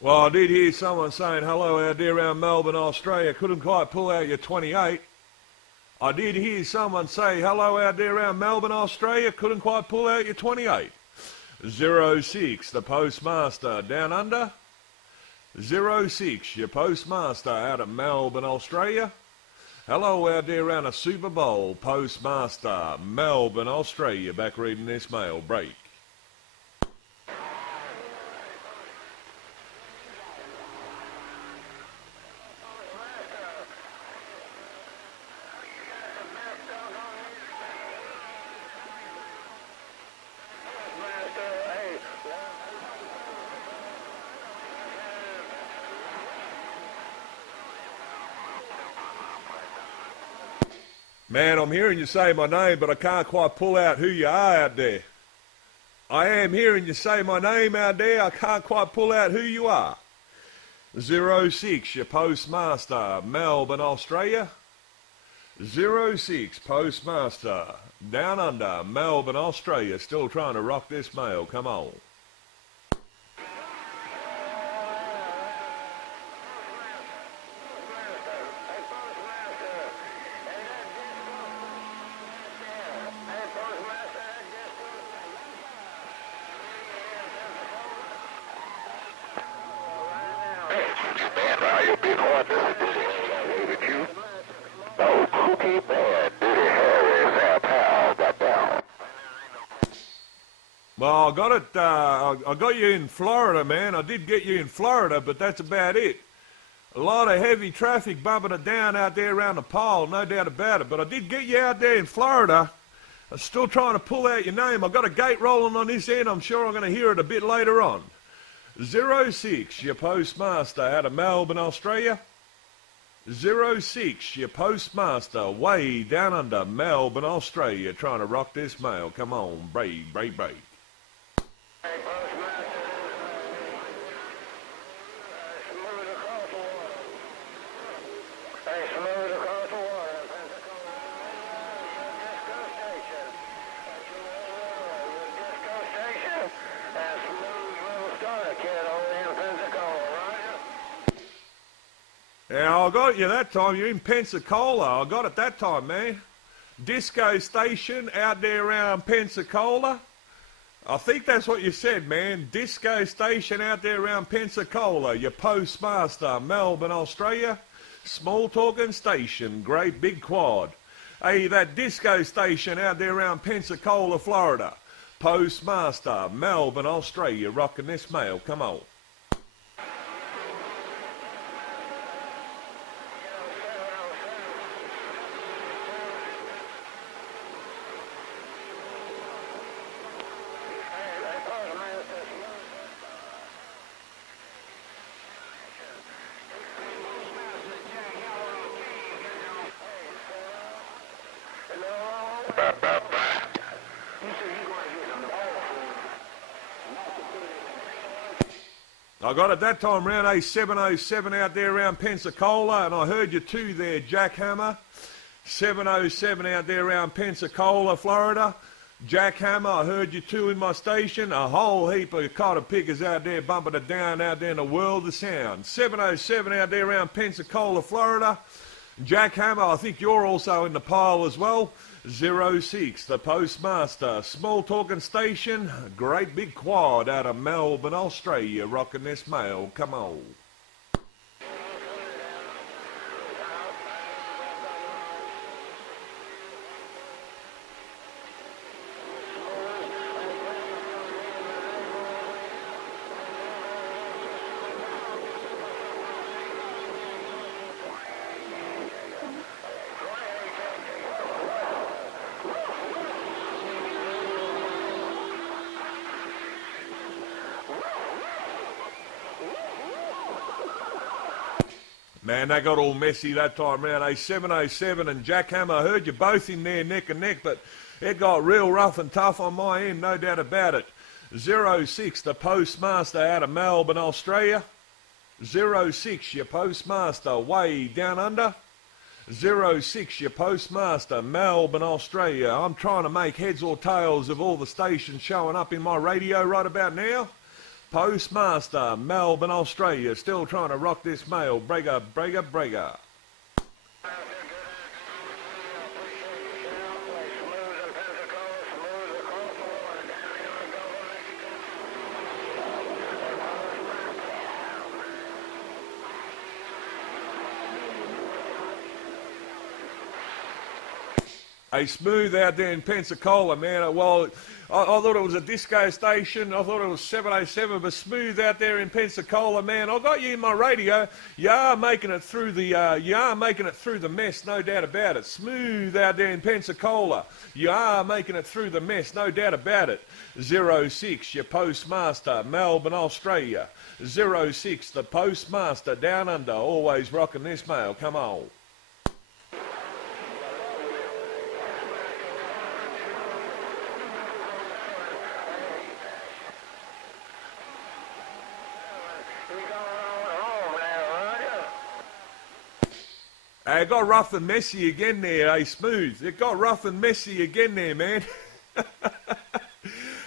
Well, I did hear someone saying hello out there around Melbourne, Australia. Couldn't quite pull out your 28. I did hear someone say hello out there around Melbourne, Australia. Couldn't quite pull out your 28. 06, the Postmaster down under. 06, your Postmaster out of Melbourne, Australia. Hello out there around a CuperBowl, Postmaster, Melbourne, Australia. Back reading this mail break. Man, I'm hearing you say my name, but I can't quite pull out who you are out there. I am hearing you say my name out there. I can't quite pull out who you are. 06, your Postmaster, Melbourne, Australia. 06, Postmaster, down under, Melbourne, Australia. Still trying to rock this mail. Come on. Stand by, you big horn. With you. Oh, cookie man, Dirty Harry, Sam Powell, got down. Well, I got you in Florida, man. I did get you in Florida, but that's about it. A lot of heavy traffic bumping it down out there around the pole, no doubt about it. But I did get you out there in Florida. I'm still trying to pull out your name. I've got a gate rolling on this end. I'm sure I'm going to hear it a bit later on. 06, your Postmaster out of Melbourne, Australia. 06, your Postmaster way down under Melbourne, Australia. Trying to rock this mail. Come on, break, break, break. Hey, Postmaster, smooth across the water. Hey, smooth across the water. Pensacola, disco station. Disco station. And smooth little starter kid over in Pensacola, right? Yeah, I got you that time. You're in Pensacola. I got it that time, man. Disco station out there around Pensacola. I think that's what you said, man. Disco station out there around Pensacola. Your Postmaster, Melbourne, Australia. Small talking station. Great big quad. Hey, that disco station out there around Pensacola, Florida. Postmaster, Melbourne, Australia. Rocking this mail. Come on. I got it that time round a 707 out there around Pensacola, and I heard you too there, Jackhammer. 707 out there around Pensacola, Florida. Jackhammer, I heard you too in my station. A whole heap of cotton pickers out there bumping it down out there in the world of sound. 707 out there around Pensacola, Florida. Jackhammer, I think you're also in the pile as well. 06, the Postmaster, small talking station, great big quad out of Melbourne, Australia, rocking this mail. Come on. Man, they got all messy that time round. A 707 and Jackhammer, I heard you both in there neck and neck, but it got real rough and tough on my end, no doubt about it. 06, the Postmaster out of Melbourne, Australia. 06, your Postmaster way down under. 06, your Postmaster, Melbourne, Australia. I'm trying to make heads or tails of all the stations showing up in my radio right about now. Postmaster, Melbourne, Australia. Still trying to rock this mail. Breaker, breaker, breaker. Hey, Smooth out there in Pensacola, man. Well, I thought it was a disco station. I thought it was 707, but Smooth out there in Pensacola, man. I got you in my radio. You are making it through the mess, no doubt about it. Smooth out there in Pensacola. You are making it through the mess, no doubt about it. 06, your Postmaster, Melbourne, Australia. 06, the Postmaster, down under, always rocking this mail. Come on. It got rough and messy again there, hey, Smooth. It got rough and messy again there, man.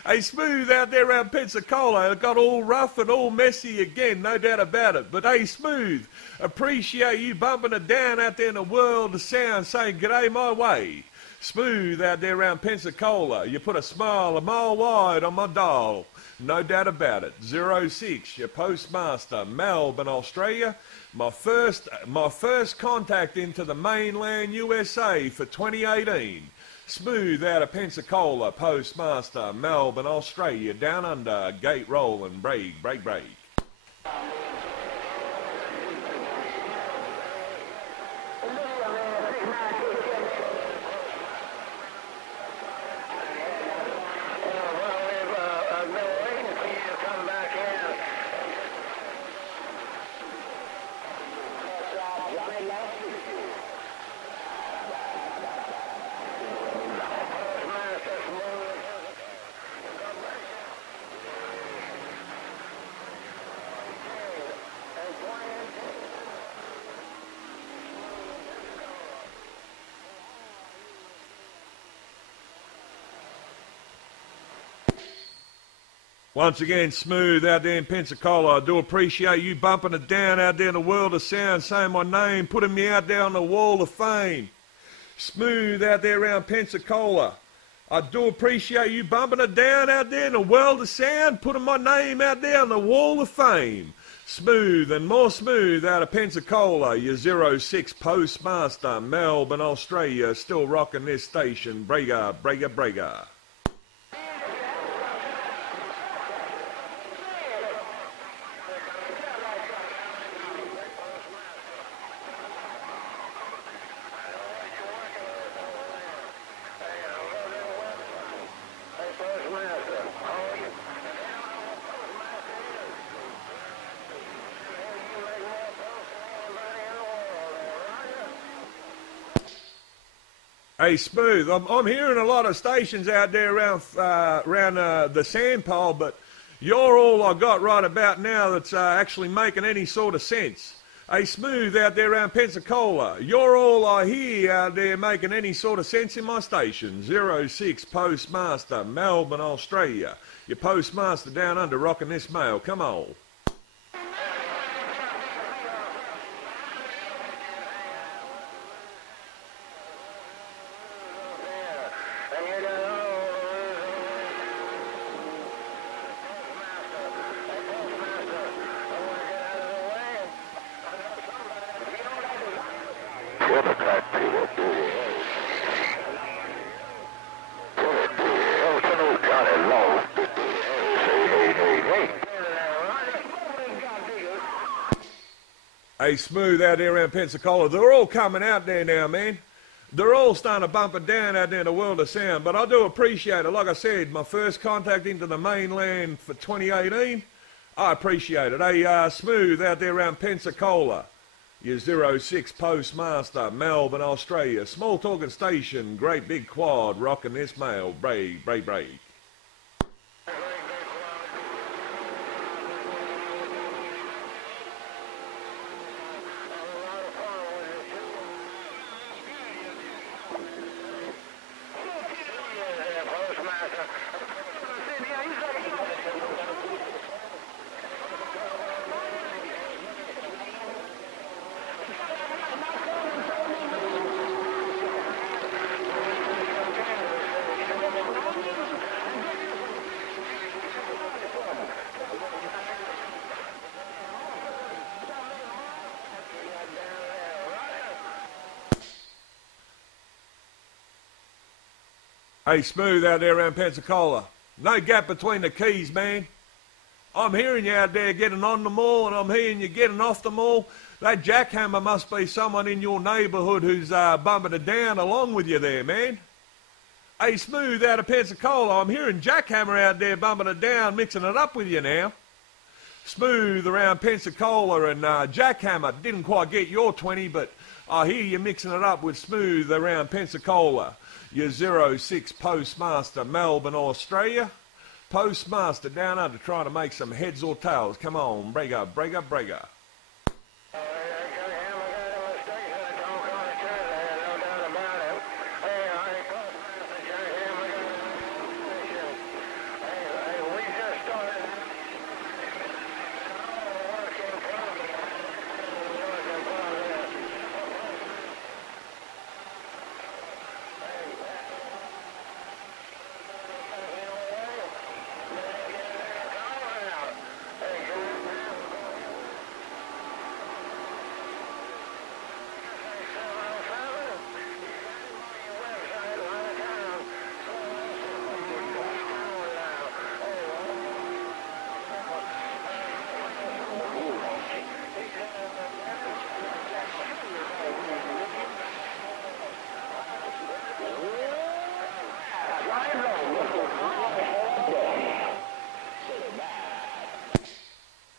Hey, Smooth out there around Pensacola, it got all rough and all messy again, no doubt about it. But hey, Smooth, appreciate you bumping it down out there in the world of sound, saying g'day my way. Smooth out there around Pensacola, you put a smile a mile wide on my dial, no doubt about it. 06, your Postmaster, Melbourne, Australia. My first contact into the mainland USA for 2018. Smooth out of Pensacola, Postmaster, Melbourne, Australia, down under, gate rolling, break, break, break. Once again, Smooth out there in Pensacola. I do appreciate you bumping it down out there in the world of sound, saying my name, putting me out there on the wall of fame. Smooth out there around Pensacola. I do appreciate you bumping it down out there in the world of sound, putting my name out there on the wall of fame. Smooth and more smooth out of Pensacola, your 06 Postmaster, Melbourne, Australia, still rocking this station. Breaker, breaker, breaker. Hey, Smooth, I'm hearing a lot of stations out there around the sand pole, but you're all I got right about now that's actually making any sort of sense. Hey, Smooth out there around Pensacola, you're all I hear out there making any sort of sense in my station. 06 Postmaster, Melbourne, Australia. Your Postmaster down under rocking this mail. Come on. Hey, Smooth out there around Pensacola, they're all coming out there now, man. They're all starting to bump it down out there in the world of sound, but I do appreciate it. Like I said, my first contact into the mainland for 2018, I appreciate it. Hey, Smooth out there around Pensacola, your 06 Postmaster, Melbourne, Australia. Small talking station, great big quad, rocking this mail. Break, break, break. Hey, Smooth out there around Pensacola. No gap between the keys, man. I'm hearing you out there getting on the mall, and I'm hearing you getting off the mall. That Jackhammer must be someone in your neighbourhood who's bumping it down along with you there, man. Hey, Smooth out of Pensacola, I'm hearing Jackhammer out there bumping it down, mixing it up with you now. Smooth around Pensacola and Jackhammer. Didn't quite get your 20, but I hear you mixing it up with Smooth around Pensacola. Your 06 Postmaster, Melbourne, Australia. Postmaster down under trying to make some heads or tails. Come on, break up, break up, break up.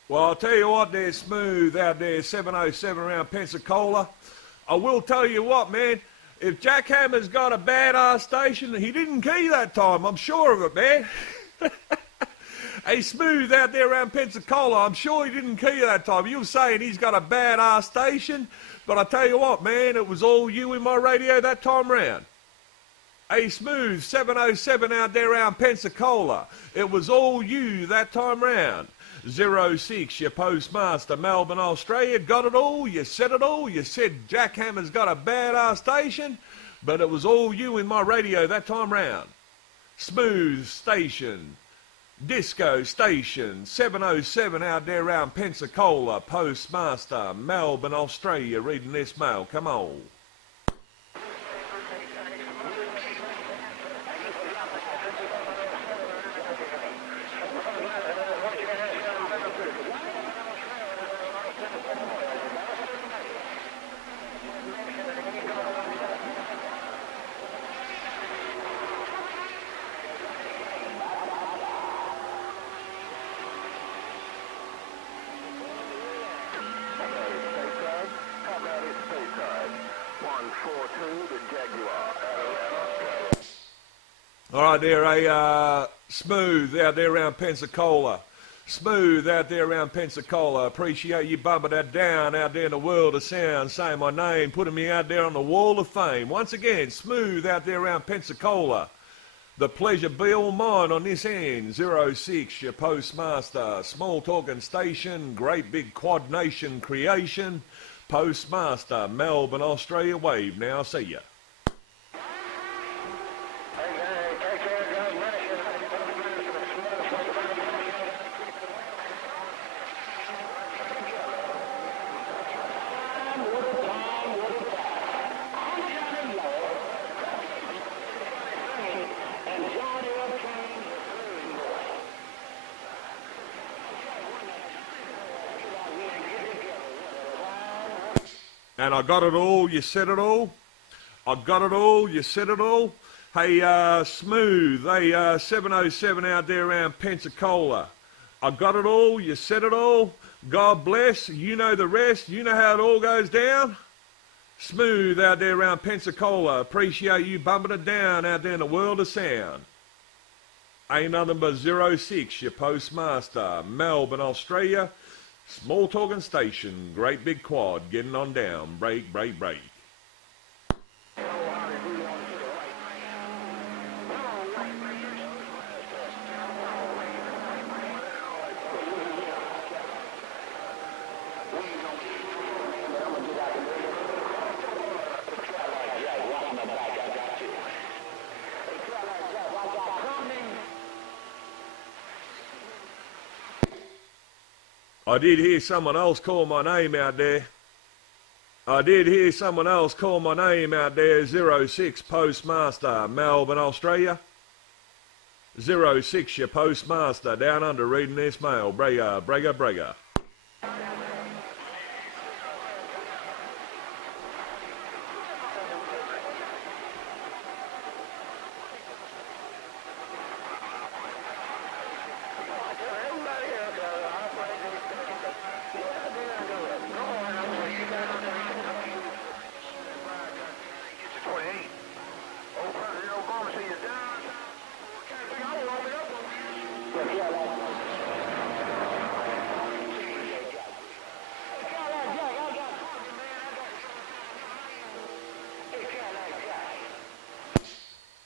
Well, I'll tell you what there, Smooth out there, 707 around Pensacola. I will tell you what, man, if Jackhammer's got a badass station, he didn't key that time, I'm sure of it, man. Hey, Smooth out there around Pensacola, I'm sure he didn't key that time. You were saying he's got a badass station, but I tell you what, man, it was all you in my radio that time round. Hey, Smooth, 707 out there around Pensacola, it was all you that time round. 06, your Postmaster, Melbourne, Australia, got it all, you said it all, you said Jackhammer's got a badass station, but it was all you in my radio that time round. Smooth station, disco station, 707 out there around Pensacola, Postmaster, Melbourne, Australia, reading this mail, come on. All right there, Smooth out there around Pensacola. Smooth out there around Pensacola. Appreciate you bumping that down out there in the world of sound, saying my name, putting me out there on the wall of fame. Once again, Smooth out there around Pensacola. The pleasure be all mine on this end. 06, your Postmaster. Small talking station, great big quad nation creation. Postmaster, Melbourne, Australia, wave. Now, see ya. And I got it all, you said it all. I got it all, you said it all. Hey, Smooth, hey, 707 out there around Pensacola. I got it all, you said it all. God bless, you know the rest, you know how it all goes down. Smooth out there around Pensacola. Appreciate you bumping it down out there in the world of sound. Ain't nothing but 06, your Postmaster, Melbourne, Australia. Small talking station, great big quad, getting on down, break, break, break. I did hear someone else call my name out there. I did hear someone else call my name out there, 06 Postmaster, Melbourne, Australia. 06, your Postmaster, down under reading this mail. Brega, brega, brega.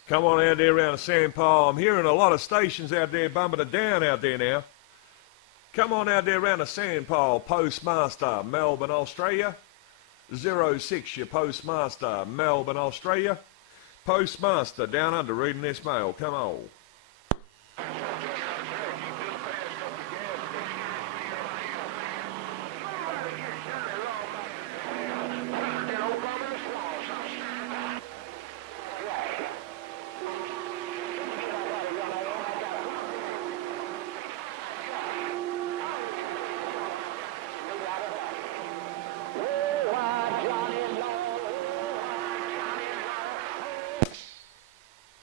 Come on out there around the St. Paul. I'm hearing a lot of stations out there bumping it down out there now. Come on out there around the St. Paul. Postmaster, Melbourne, Australia. 06, your Postmaster, Melbourne, Australia. Postmaster, down under reading this mail. Come on.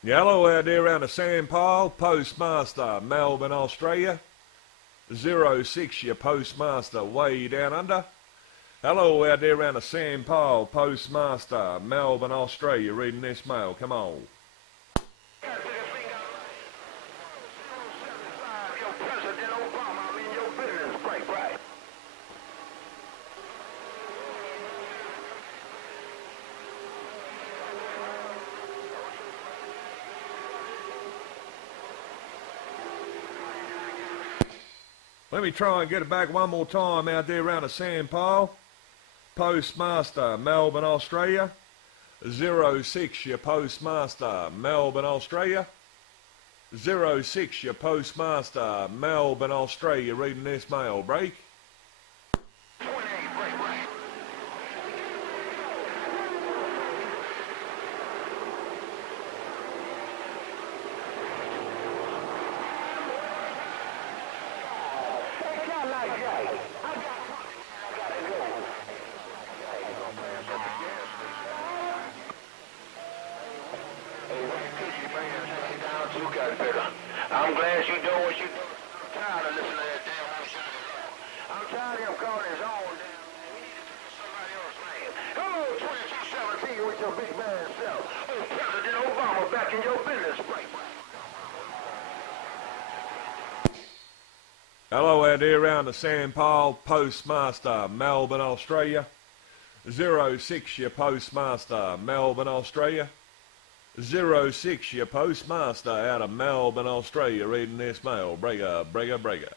Hello out there around the St. Paul, Postmaster, Melbourne, Australia. 06, your Postmaster, way down under. Hello out there around the St. Paul, Postmaster, Melbourne, Australia, reading this mail. Come on. Let me try and get it back one more time out there around the St. Paul. Postmaster, Melbourne, Australia. 06, your Postmaster, Melbourne, Australia. 06, your Postmaster, Melbourne, Australia, reading this mail. Break. I'm glad you doing what you do. I'm tired of listening to that damn bullshit. I'm tired of him calling his own damn. We need to do somebody else's name. Hello, 2217 with your big man self. Oh, President Obama back in your business. Right. Hello out there around the St. Paul, Postmaster, Melbourne, Australia. 06, your Postmaster, Melbourne, Australia. 06, your Postmaster out of Melbourne, Australia, reading this mail. Brega, brega, brega.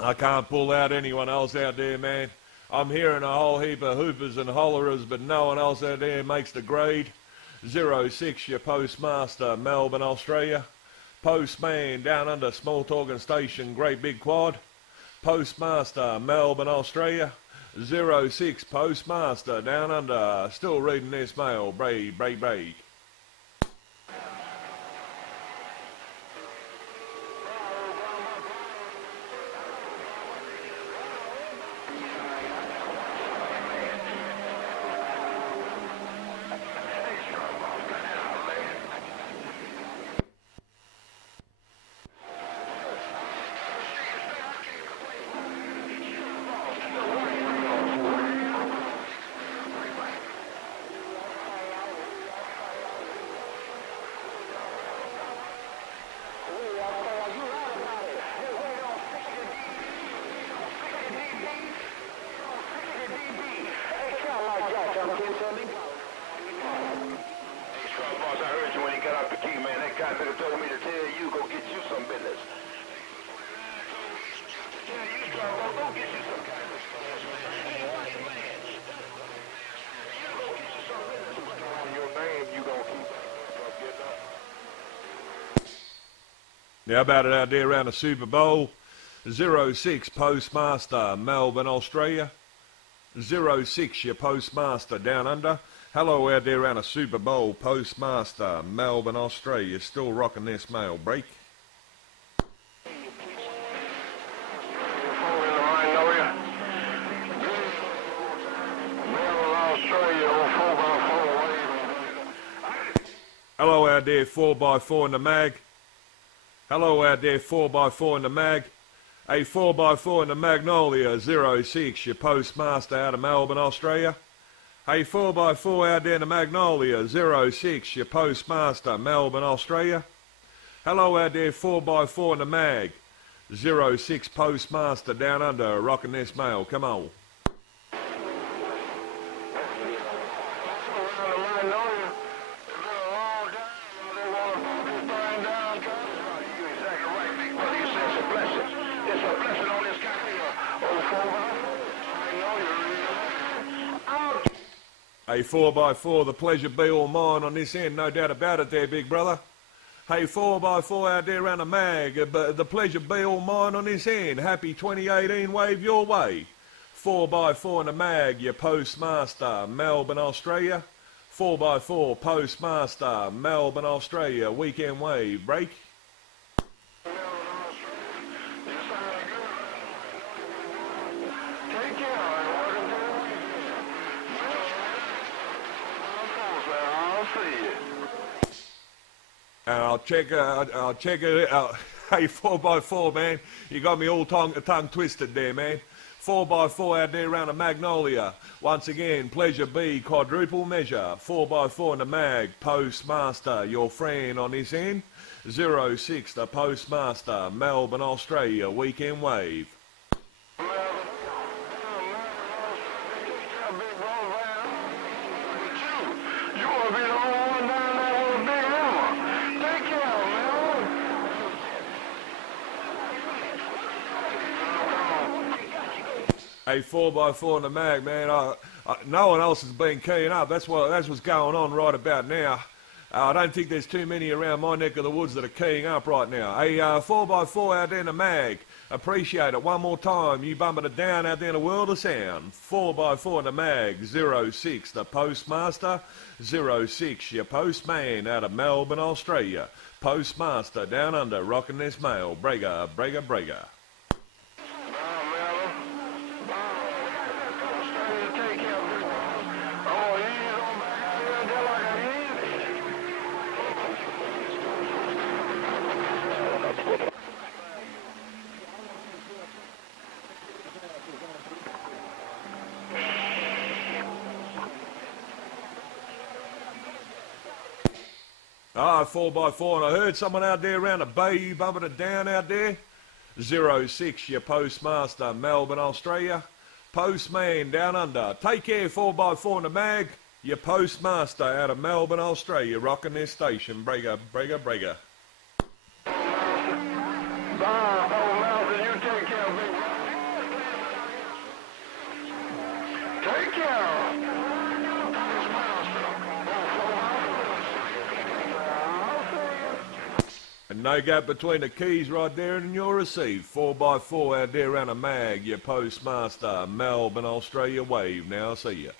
I can't pull out anyone else out there, man. I'm hearing a whole heap of hoopers and hollerers, but no one else out there makes the grade. 06, your Postmaster, Melbourne, Australia. Postman down under Small Talking Station, Great Big Quad. Postmaster, Melbourne, Australia. 06, Postmaster down under, still reading this mail. Break, break, break. you when he got off the key, man. That guy nigga told me to tell you, go get you some business. Yeah, you strong, go get you some kind of business, man. Hey, white man. You go get you some business. On your name, you gonna keep getting up. How about it out there around the Super Bowl? 06 Postmaster, Melbourne, Australia. 06, your Postmaster down under. Hello out there around the Super Bowl, Postmaster, Melbourne, Australia. Still rocking this mail break. Hello out there, 4x4 in the mag. Hello out there, 4x4 in the mag. A 4x4 in the Magnolia 06, your Postmaster out of Melbourne, Australia. A 4x4 out there in the Magnolia 06, your Postmaster, Melbourne, Australia. Hello out there, 4x4 in the Mag 06 Postmaster down under, rocking this mail. Come on. Hey, 4x4, the pleasure be all mine on this end, no doubt about it there, big brother. Hey, 4x4 out there around the mag, but the pleasure be all mine on this end. Happy 2018, wave your way. 4x4 in the mag, your Postmaster, Melbourne, Australia. 4x4 Postmaster, Melbourne, Australia, weekend wave, break. I'll check it out. Hey, 4x4, man. You got me all tongue twisted there, man. 4x4 out there around the Magnolia. Once again, pleasure be quadruple measure. 4x4 in the mag, Postmaster, your friend on this end. 06, the Postmaster, Melbourne, Australia, weekend wave. Hey, 4x4 in the mag, man. No one else has been keying up. That's what's going on right about now. I don't think there's too many around my neck of the woods that are keying up right now. Hey, 4x4 out there in the mag. Appreciate it. One more time. You bumping it down out there in the world of sound. 4x4 in the mag. 06, the Postmaster. 06, your postman out of Melbourne, Australia. Postmaster down under, rocking this mail. Brega, brega, brega. Ah, 4x4, and I heard someone out there around the bay bumping it down out there. 06, your Postmaster, Melbourne, Australia. Postman down under. Take care, 4x4 in the mag. Your Postmaster out of Melbourne, Australia, rocking this station. Brega, brega, brega. Take care. And no gap between the keys right there and your receive. 4x4 out there around a mag, your Postmaster, Melbourne, Australia, wave. Now I see ya.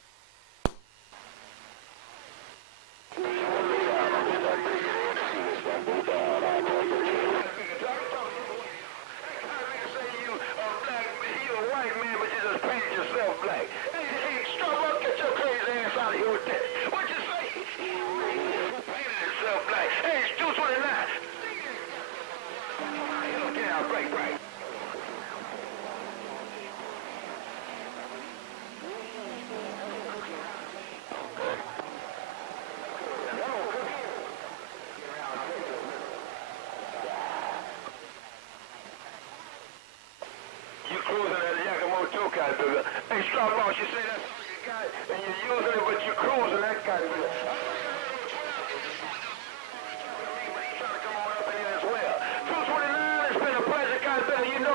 Hey, stop loss, you say that's all you got, and you're using it, but you're cruising that kind of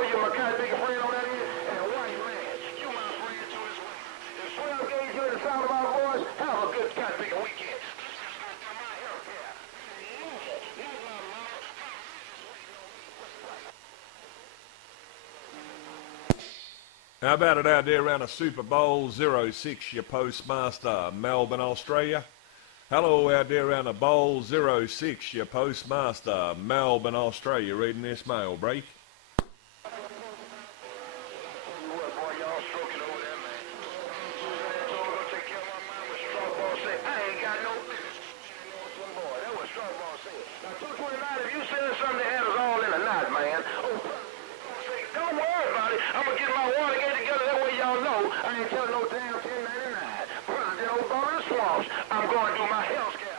you my kind of big friend on that end? And a white man. You my friend too as well. If 12 gauge hear the sound of our voice, have a good kind of big weekend. How about it out there around a Super Bowl 06, your Postmaster, Melbourne, Australia? Hello out there around a Bowl 06, your Postmaster, Melbourne, Australia, reading this mail break. I'm gonna get my water gate together, that way y'all know I ain't telling no damn 1099. Put it over in the swamps. I'm gonna do my health care.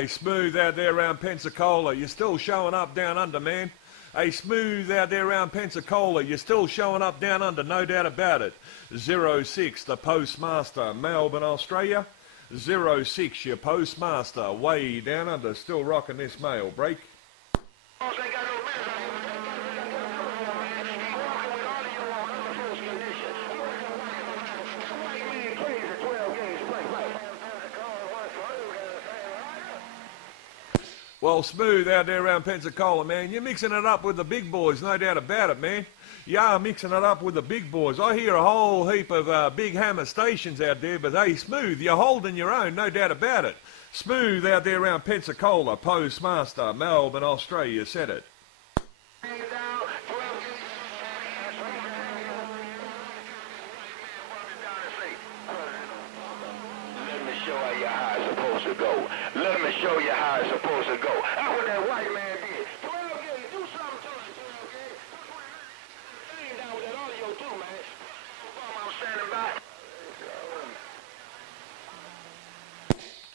Hey, Smooth out there around Pensacola, you're still showing up down under, man. Hey, Smooth out there around Pensacola, you're still showing up down under, no doubt about it. 06, the Postmaster, Melbourne, Australia. 06, your Postmaster, way down under, still rocking this mail break. Well, Smooth out there around Pensacola, man, you're mixing it up with the big boys, no doubt about it, man. You are mixing it up with the big boys. I hear a whole heap of big hammer stations out there, but hey, Smooth, you're holding your own, no doubt about it. Smooth out there around Pensacola, Postmaster, Melbourne, Australia, said it. Let me show you how it's supposed to go. That's what that white man did. 12 gauge, do something to it, 12 gauge. Ain't down with that audio too, man. I'm standing by.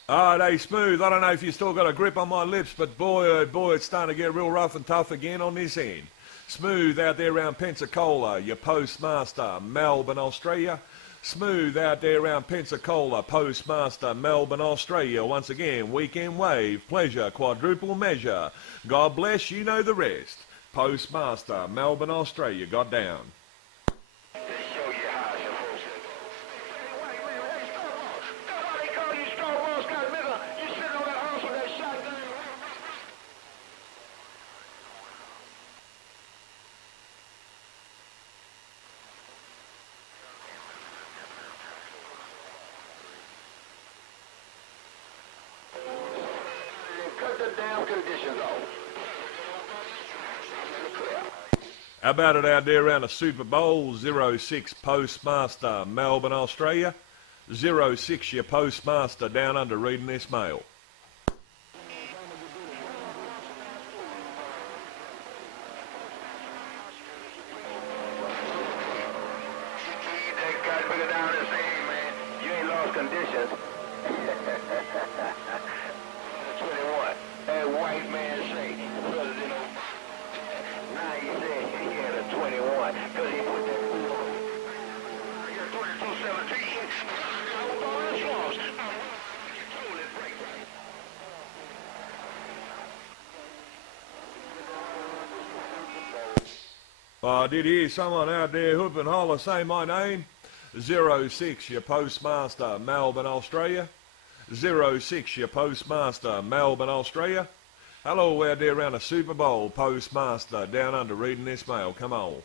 All right, hey, Smooth, I don't know if you still got a grip on my lips, but boy, oh boy, it's starting to get real rough and tough again on this end. Smooth out there around Pensacola, your Postmaster, Melbourne, Australia. Smooth out there around Pensacola, Postmaster, Melbourne, Australia. Once again, Weekend Wave, pleasure, quadruple measure. God bless, you know the rest. Postmaster, Melbourne, Australia, got down. How about it out there around a Super Bowl 06 Postmaster, Melbourne, Australia? 06, your Postmaster down under reading this mail. I did hear someone out there whoop and holler, say my name. 06, your Postmaster, Melbourne, Australia. 06, your Postmaster, Melbourne, Australia. Hello out there around a Super Bowl, Postmaster, down under reading this mail. Come on.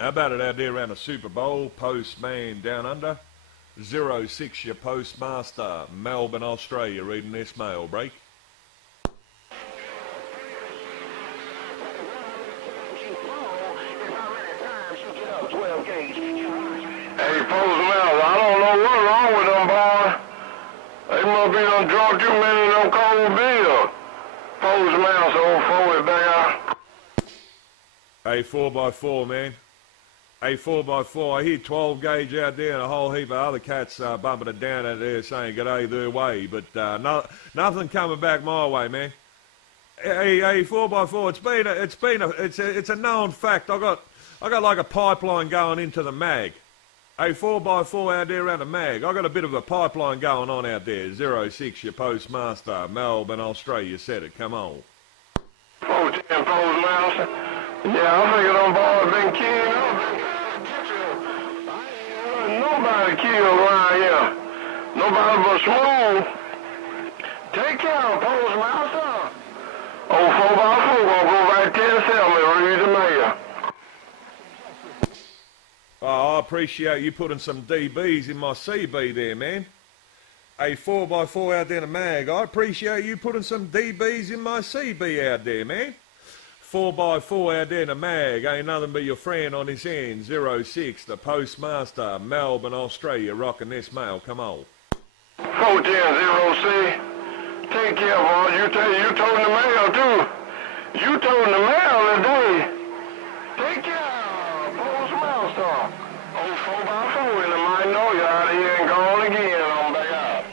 How about it out there around a Super Bowl, Postman down under? 06, your Postmaster, Melbourne, Australia, reading this mail break. Hey, Postmaster, I don't know what's wrong with them, boy. They must be done drunk too many of them cold beers. Postmaster, old 40 back. Hey, 4x4, man. Hey, 4x4. I hear 12 gauge out there and a whole heap of other cats bumping it down out there saying g'day their way, but nothing coming back my way, man. Hey, 4x4. It's a known fact. I got like a pipeline going into the mag. Hey, 4x4 out there around the mag. I got a bit of a pipeline going on out there. 06, your Postmaster, Melbourne, Australia said it. Come on. 14 Postmaster. Yeah, I think them boys been killed up. Nobody killed around here. Nobody but Smooth. Take care of Postmaster. Old 4x4 gonna go right there and sell me, read the mail. Oh, I appreciate you putting some DBs in my CB there, man. Hey, 4x4 out there in the mag. I appreciate you putting some DBs in my CB out there, man. 4x4 out there in the mag. Ain't nothing but your friend on his end. 06, the Postmaster, Melbourne, Australia, rocking this mail. Come on. 410-0C. Take care, boy. You told the mail, too. You told the mail today. Take care, Postmaster. Old 4x4 in the magnolia out here and gone again on back out.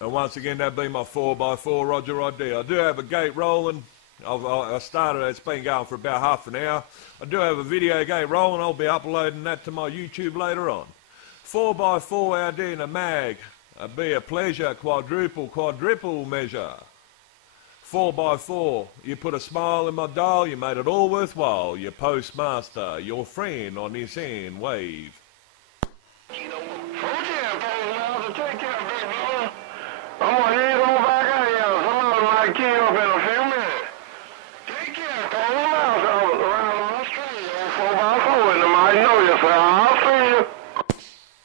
And once again, that'd be my 4x4, Roger right there. I do have a gate rolling. I started, it's been going for about half an hour. I do have a video gate rolling. I'll be uploading that to my YouTube later on. 4x4 out there in the mag. It'd be a pleasure, quadruple measure. 4x4, you put a smile in my dial, you made it all worthwhile. Your Postmaster, your friend on this end, wave. Okay, Postmaster, take care, big brother. I'm gonna head on back out here. Somebody might kill up in a few minutes. Take care, Postmaster, around Australia, 4x4 in the magnolia, so I'll see you.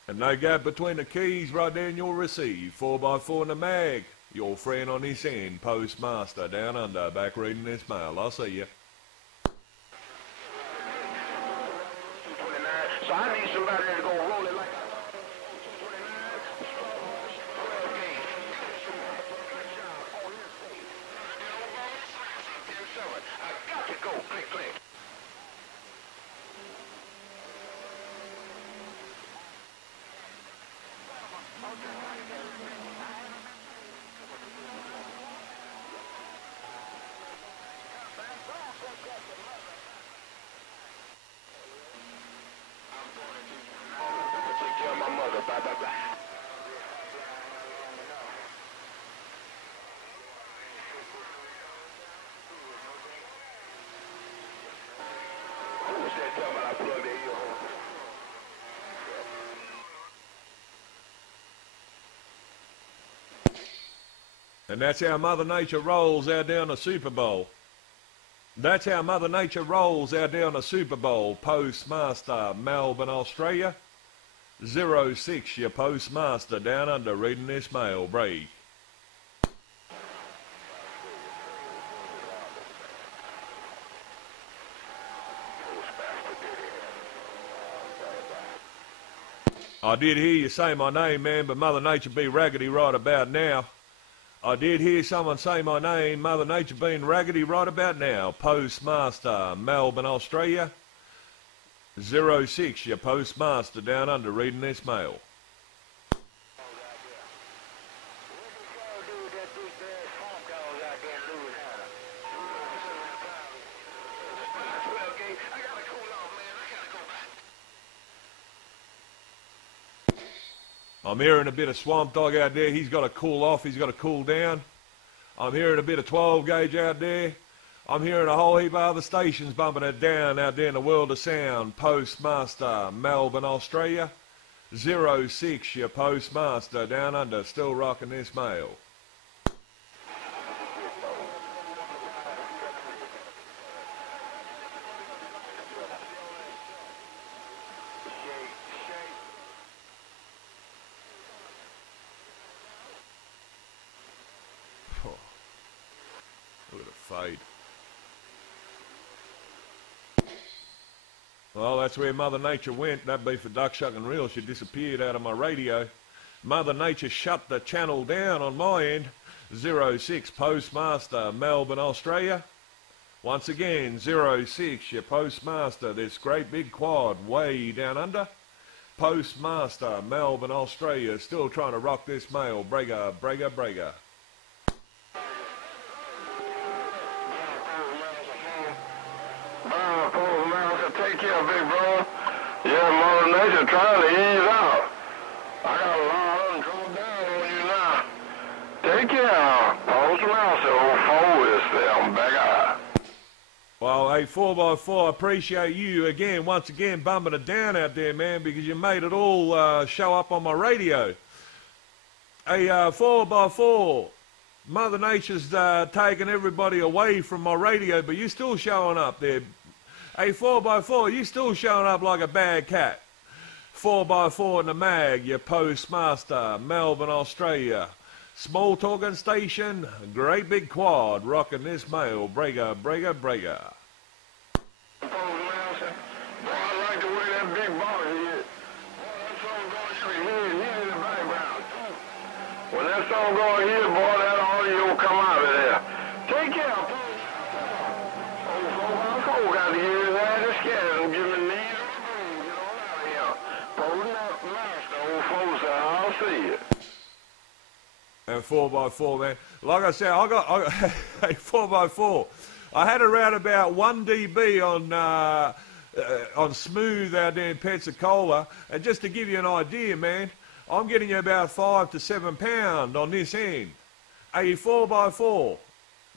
And no gap between the keys, right there and you'll receive. 4x4 in the mag. Your friend on this end, Postmaster, down under, back reading this mail. I'll see you. So I need somebody to go roll it like I got to go, click, click. Take care of my mother. Bye, bye, bye. Who was that time I plugged in your home? And that's how Mother Nature rolls out there on the Super Bowl. That's how Mother Nature rolls out there on the Super Bowl. Postmaster, Melbourne, Australia. 06, your Postmaster, down under, reading this mail. Break. I did hear you say my name, man, but Mother Nature be raggedy right about now. I did hear someone say my name, Mother Nature being raggedy right about now. Postmaster, Melbourne, Australia. 06, your Postmaster, down under, reading this mail. I'm hearing a bit of Swamp Dog out there. He's got to cool off. He's got to cool down. I'm hearing a bit of 12 gauge out there. I'm hearing a whole heap of other stations bumping it down out there in the world of sound. Postmaster, Melbourne, Australia. 06, your Postmaster, down under, still rocking this mail. Look at the fade. Well, that's where Mother Nature went. That'd be for Duck, Shuck and Reel. She disappeared out of my radio. Mother Nature shut the channel down on my end. 06 Postmaster, Melbourne, Australia. Once again, 06, your Postmaster, this great big quad way down under. Postmaster, Melbourne, Australia, still trying to rock this mail. Brega, brega, brega. Postmaster, take care, big bro. Yeah, Mother Nature trying to ease out. I got a lot of them coming down on you now. Take care, Postmaster, old foe is there, back out. Well, hey, 4x4, I appreciate you again, once again, bumming it down out there, man, because you made it all show up on my radio. Hey, 4x4, Mother Nature's taking everybody away from my radio, but you still showing up there. Hey, 4x4, you still showing up like a bad cat. 4x4 in the mag, your Postmaster, Melbourne, Australia. Small talking station, great big quad, rocking this mail. Brega, brega, brega. Postmaster, boy, I like the way that big boss is. Boy, that song going here in the background. When that song going here, boy, that audio will come out of there. Take care, old folks got to get his ass and scared and give me knees on the groove. Get on out of here. Postmaster, old folks, I'll see you. And 4x4, man. Like I said, I got hey, 4x4. I had around about 1 dB on smooth out there in Pensacola. And just to give you an idea, man, I'm getting you about 5 to 7 pound on this end. Hey, 4x4.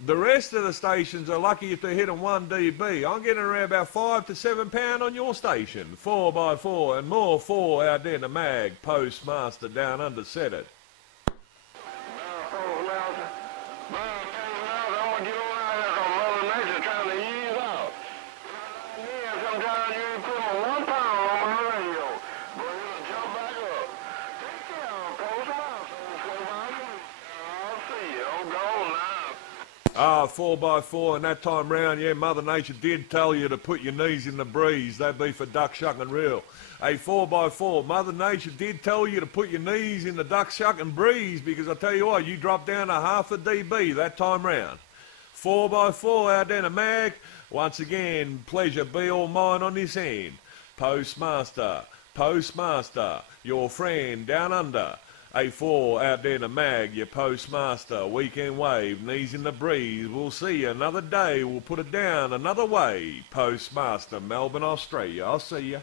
The rest of the stations are lucky if they're hitting 1 dB. I'm getting around about 5 to 7 pound on your station. 4x4 and more 4 out there in the mag. Postmaster down under said it. Ah, 4x4, and that time round, yeah, Mother Nature did tell you to put your knees in the breeze. That'd be for Duck, Shuck and Reel. Hey, 4x4, Mother Nature did tell you to put your knees in the Duck, Shuck and breeze, because I tell you what, you dropped down to half a dB that time round. 4x4 out there in the mag. Once again, pleasure be all mine on this end. Postmaster, Postmaster, your friend down under. A4 out there in the mag, your Postmaster, weekend wave, knees in the breeze. We'll see you another day. We'll put it down another way. Postmaster, Melbourne, Australia. I'll see you.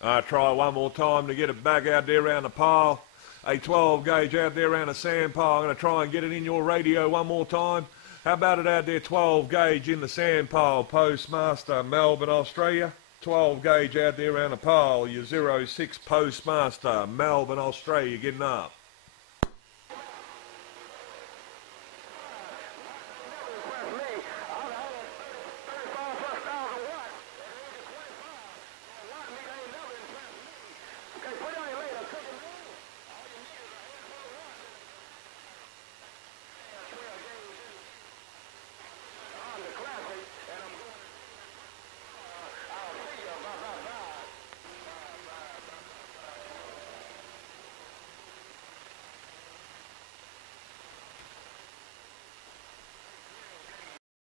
I try one more time to get it back out there around the pile. A 12 gauge out there around the sand pile. I'm going to try and get it in your radio one more time. How about it out there, 12 gauge in the sand pile, Postmaster, Melbourne, Australia. 12 gauge out there around the pile, your 06 Postmaster, Melbourne, Australia, getting up.